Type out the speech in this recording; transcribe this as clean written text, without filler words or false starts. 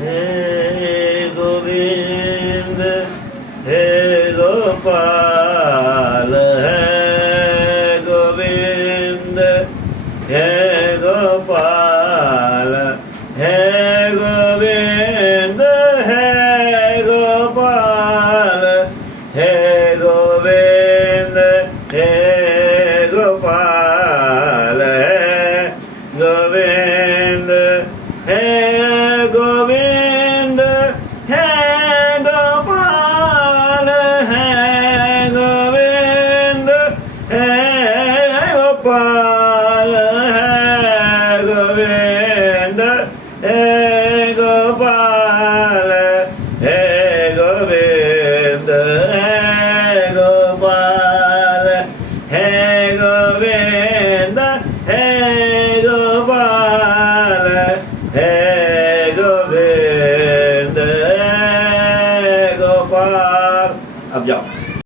हे गोविंद हे गोपाल हे गोविंद हे गोपाल हे गोविंद हे गोपाल हे गोविंद हे गोपाल हे गोविंद हे गोविंद हे गोपाल हे गोविंद हे गोपाल हे गोविंद हे गोपाल हे गोविंद हे गोपाल हे गोविंद हे गोपाल हे गोविंद हे गोपाल। अब जाओ।